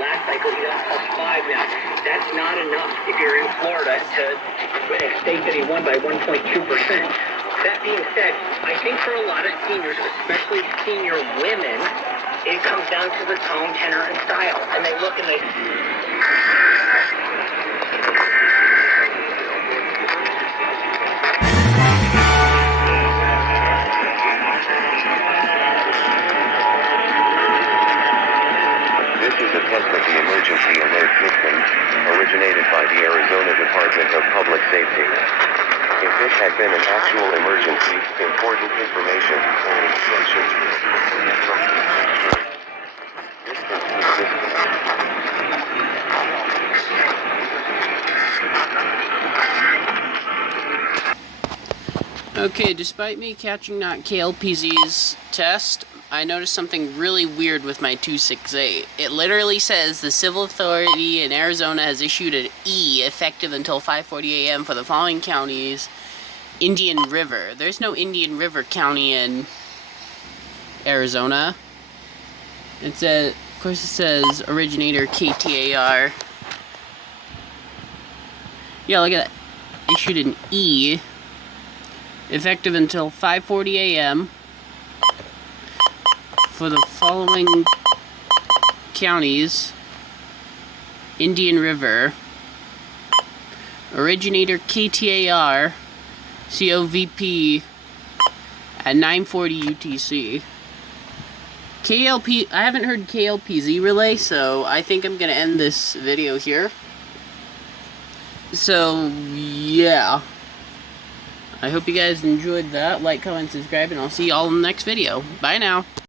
Last cycle, he got +5 now. That's not enough if you're in Florida to state that he won by 1.2%. That being said, I think for a lot of seniors, especially senior women, it comes down to the tone, tenor, and style. And they look and they... This is a test of the emergency alert system, originated by the Arizona Department of Public Safety. If this had been an actual emergency, important information or instructions Okay, despite me catching not KLPZ's test, I noticed something really weird with my 268. It literally says the civil authority in Arizona has issued an E effective until 5:40 a.m. for the following counties. Indian River. There's no Indian River County in Arizona. It says, of course, it says originator KTAR. Yeah, look at that. Issued an E effective until 5:40 a.m. for the following counties: Indian River, originator KTAR, COVP at 9:40 UTC. I haven't heard KLPZ relay, so I think I'm gonna end this video here. So yeah, I hope you guys enjoyed that. Like, comment, subscribe, and I'll see y'all in the next video. Bye now.